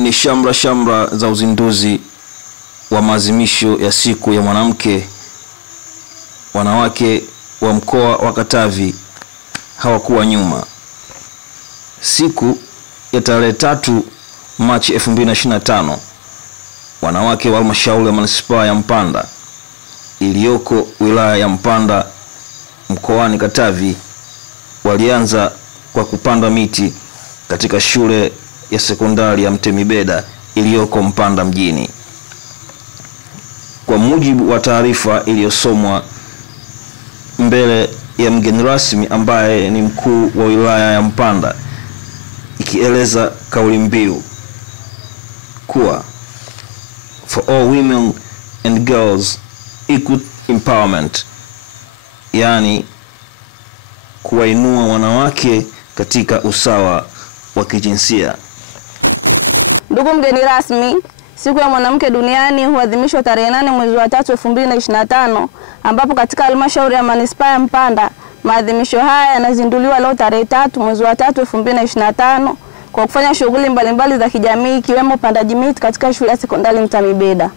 Ni shamra za uzinduzi wa maadhimisho ya siku ya mwanamke. Wanawake wa mkoa wa Katavi hawakuwa nyuma. Siku ya tarehe 3 Machi 2025, wanawake wa halmashauri ya manispaa ya Mpanda iliyoko wilaya ya Mpanda mkoani Katavi walianza kwa kupanda miti katika shule ya sekondari ya Mtemibeda iliyoko Mpanda mjini. Kwa mujibu wa taarifa iliyosomwa mbele ya mgeni rasmi ambaye ni mkuu wa wilaya ya Mpanda, ikieleza kauli mbiu kuwa for all women and girls equal empowerment, yani kuwainua wanawake katika usawa wa kijinsia. Ndugu mgeni rasmi, siku ya mwanamke duniani huadhimishwa tarehe 8 mwezi wa 3 2025, ambapo katika halmashauri ya manispaa ya Mpanda maadhimisho haya yanazinduliwa leo tarehe 3 mwezi wa 3 2025 kwa kufanya shughuli mbalimbali za kijamii ikiwemo upandaji miti katika shule ya sekondari Mtemibeda.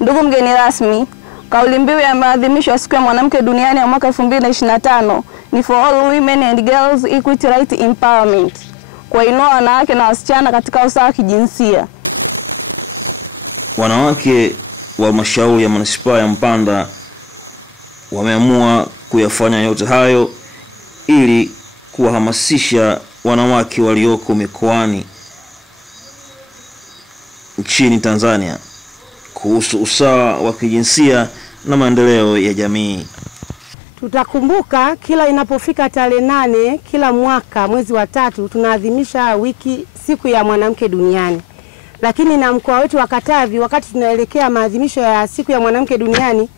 Ndugu mgeni rasmi, kauli mbiu ya maadhimisho ya siku ya mwanamke duniani ya mwaka 2025 ni for all women and girls equity right empowerment, kuwainua wanawake na wasichana katika usawa wa kijinsia. Wanawake wa halmashauri ya manispaa ya Mpanda wameamua kuyafanya yote hayo ili kuwahamasisha wanawake walioko mikoani nchini Tanzania kuhusu usawa wa kijinsia na maendeleo ya jamii. Tutakumbuka kila inapofika tarehe 8 kila mwaka mwezi wa 3 tunaadhimisha siku ya mwanamke duniani. Lakini na mkoa wetu wa Katavi, wakati tunaelekea maadhimisho ya siku ya mwanamke duniani,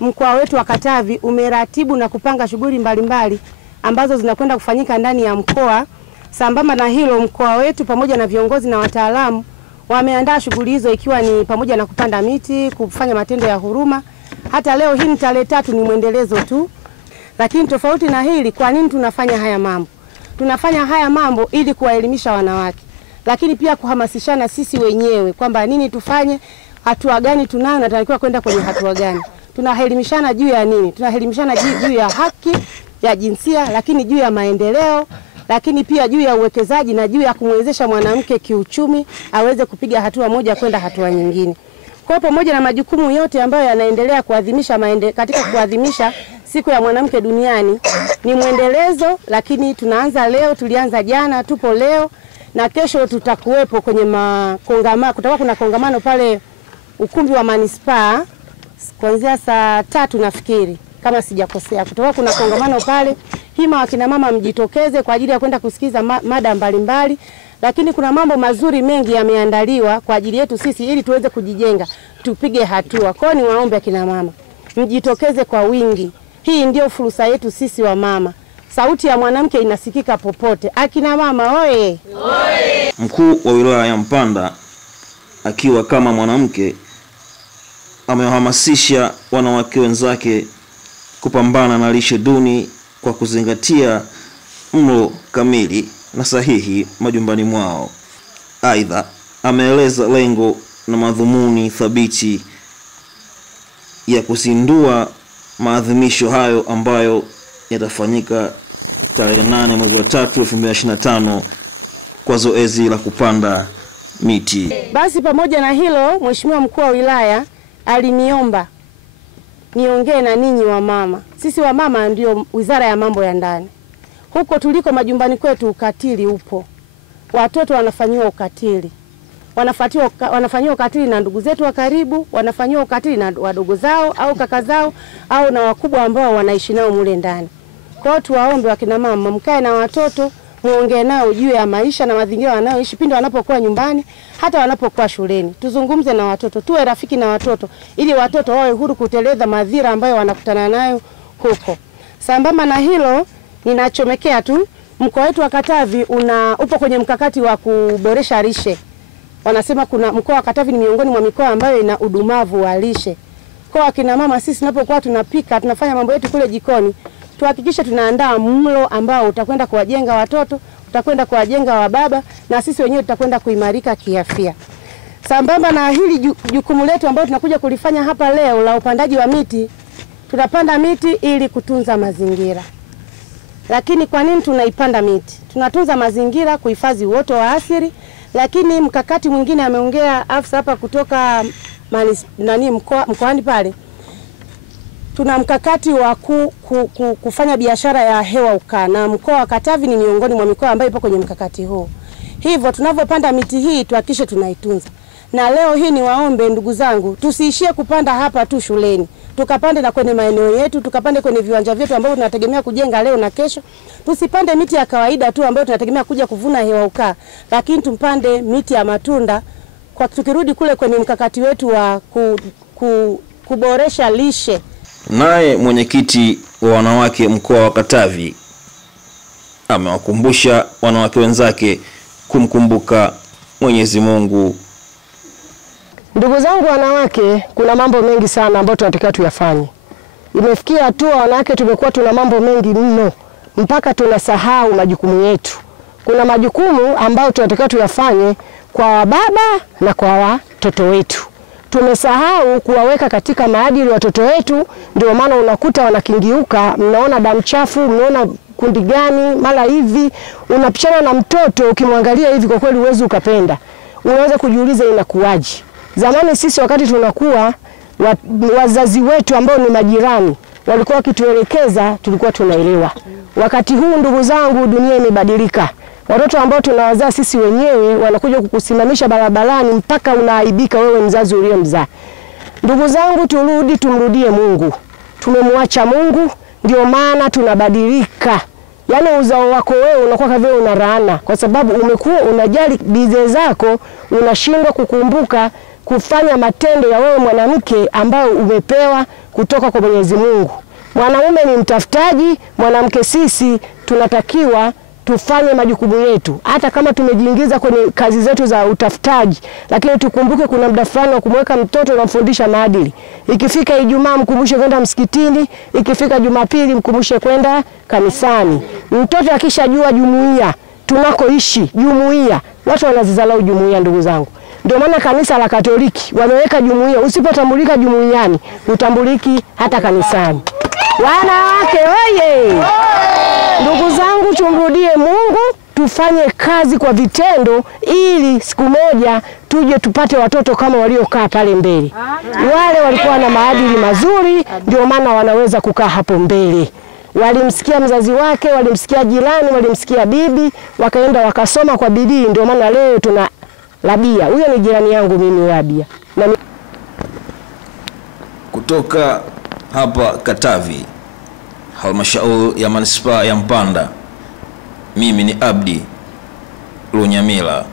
mkoa wetu wa Katavi umeratibu na kupanga shughuli mbalimbali ambazo zinakwenda kufanyika ndani ya mkoa. Sambamba na hilo, mkoa wetu pamoja na viongozi na wataalamu wameandaa shughuli hizo, ikiwa ni pamoja na kupanda miti, kufanya matendo ya huruma. Hata leo hii tarehe 3 ni mwendelezo tu. Lakini tofauti na hili, kwa nini tunafanya haya mambo? Tunafanya haya mambo ili kuwaelimisha wanawake, lakini pia kuhamasishana sisi wenyewe kwamba nini tufanye, hatua gani tunayo na tunatakiwa kwenda kwenye hatua gani. Tunaelimishana juu ya nini? Tunaelimishana juu ya haki ya jinsia, lakini juu ya maendeleo, lakini pia juu ya uwekezaji na juu ya kumwezesha mwanamke kiuchumi aweze kupiga hatua moja kwenda hatua nyingine. Kwa pamoja na majukumu yote ambayo yanaendelea kuadhimisha katika kuadhimisha siku ya mwanamke duniani, ni mwendelezo, lakini tunaanza leo, tulianza jana, tupo leo na kesho tutakuwepo kwenye kongamano. Kutakuwa kuna kongamano pale ukumbi wa manispaa kuanzia saa 3 nafikiri kama sijakosea. Kutakuwa kuna kongamano pale. Hima wakina mama mjitokeze kwa ajili ya kwenda kusikiza mada mbalimbali, lakini kuna mambo mazuri mengi yameandaliwa kwa ajili yetu sisi ili tuweze kujijenga, tupige hatua. Kwa ni waombe akina mama mjitokeze kwa wingi. Hii ndio fursa yetu sisi wa mama. Sauti ya mwanamke inasikika popote. Akina mama oye! Oye! Mkuu wa wilaya ya Mpanda akiwa kama mwanamke amewahamasisha wanawake wenzake kupambana na lishe duni kwa kuzingatia mlo kamili na sahihi majumbani mwao. Aidha, ameeleza lengo na madhumuni thabiti ya kuzindua maadhimisho hayo ambayo yatafanyika tarehe 8 mwezi wa 3 2025 kwa zoezi la kupanda miti. Basi pamoja na hilo, Mheshimiwa Mkuu wa Wilaya aliniomba niongee na ninyi wa mama. Sisi wa mama ndio Wizara ya Mambo ya Ndani. Huko tuliko majumbani kwetu ukatili upo. Watoto wanafanywa ukatili. Wanafanywa ukatili na ndugu zetu wa karibu, wanafanywa ukatili na wadogo zao au kaka zao au na wakubwa ambao wanaishi nao mule ndani. Kwa hiyo tuwaombe wakina mama mkae na watoto, muongee nao juu ya maisha na mazingira wanayoishi pindi wanapokuwa nyumbani, hata wanapokuwa shuleni. Tuzungumze na watoto, tuwe rafiki na watoto ili watoto wawe huru kuteleza madhira ambayo wanakutana nayo huko. Sambamba na hilo, ninachomekea tu, mkoa wetu wa Katavi upo kwenye mkakati wa kuboresha lishe. Wanasema kuna mkoa wa Katavi ni miongoni mwa mikoa ambayo ina udumavu wa lishe. Kwa akina mama sisi tunapokuwa tunapika, tunafanya mambo yetu kule jikoni, tuhakikishe tunaandaa mlo ambao utakwenda kuwajenga watoto, tutakwenda kuwajenga wa baba na sisi wenyewe tutakwenda kuimarika kiafya. Sambamba na hili jukumu letu ambalo tunakuja kulifanya hapa leo la upandaji wa miti, tunapanda miti ili kutunza mazingira. Lakini kwa nini tunaipanda miti? Tunatunza mazingira, kuhifadhi uoto wa asili, lakini mkakati mwingine ameongea afisa hapa kutoka mkoani pale. Tuna mkakati wa kufanya biashara ya hewa ukaa, na mkoa wa Katavi ni miongoni mwa mikoa ambayo ipo kwenye mkakati huu. Hivyo tunavyopanda miti hii tuhakikishe tunaitunza. Na leo hii ni waombe ndugu zangu, tusiishie kupanda hapa tu shuleni. Tukapande na kwenye maeneo yetu, tukapande kwenye viwanja vyetu ambavyo tunategemea kujenga leo na kesho. Tusipande miti ya kawaida tu ambayo tunategemea kuja kuvuna hewa ukaa, lakini tupande miti ya matunda kwa tukirudi kule kwenye mkakati wetu wa kuboresha lishe. Naye mwenyekiti wa wanawake mkoa wa Katavi amewakumbusha wanawake wenzake kumkumbuka Mwenyezi Mungu. Ndugu zangu wanawake, kuna mambo mengi sana ambayo tunatakiwa tuyafanye. Imefikia hatua wanawake tumekuwa tuna mambo mengi mno mpaka tunasahau majukumu yetu. Kuna majukumu ambayo tunatakiwa tuyafanye kwa baba na kwa watoto wetu. Tumesahau kuwaweka katika maadili watoto wetu, ndio maana unakuta wanakingiuka, mnaona damu chafu, mnaona kundi gani, mara hivi unapishana na mtoto ukimwangalia hivi kwa kweli uwezi ukapenda. Unaweza kujiuliza inakuwaje. Zamani sisi wakati tunakuwa wazazi wetu ambao ni majirani walikuwa wakituelekeza, tulikuwa tunaelewa. Wakati huu ndugu zangu, dunia imebadilika. Watoto ambao tunawazaa sisi wenyewe wanakuja kukusimamisha barabarani mpaka unaaibika wewe mzazi uliyemzaa. Ndugu zangu, tumrudie Mungu. Tumemwacha Mungu, ndio maana tunabadilika. Yaani uzao wako wewe unakuwa kama vile unaraana kwa sababu umekuwa unajali bize zako, unashindwa kukumbuka kufanya matendo ya wewe mwanamke ambayo umepewa kutoka kwa Mwenyezi Mungu. Mwanaume ni mtafutaji, mwanamke sisi tunatakiwa tufanye majukumu yetu. Hata kama tumejiingiza kwenye kazi zetu za utafutaji, lakini tukumbuke kuna muda fulani wa kumweka mtoto na kumfundisha maadili. Ikifika Ijumaa mkumbushe kwenda msikitini, ikifika Jumapili mkumbushe kwenda kanisani. Mtoto akishajua jumuiya tunakoishi, jumuiya, watu wanazizalau jumuiya ndugu zangu. Ndio maana kanisa la Katoliki wameweka jumuiya, usipotambulika jumuiyani, utambuliki hata kanisani. Wanawake oye! Ndugu zangu, tumrudie Mungu, tufanye kazi kwa vitendo ili siku moja tuje tupate watoto kama waliokaa pale mbele. Wale walikuwa na maadili mazuri, ndio maana wanaweza kukaa hapo mbele. Walimsikia mzazi wake, walimsikia jirani, walimsikia bibi, wakaenda wakasoma kwa bidii, ndio maana leo tuna Rabia. Huyo ni jirani yangu mimi Rabia. Kutoka hapa Katavi, halmashauri ya manispaa ya Mpanda, mimi ni Abdi Lunyamila.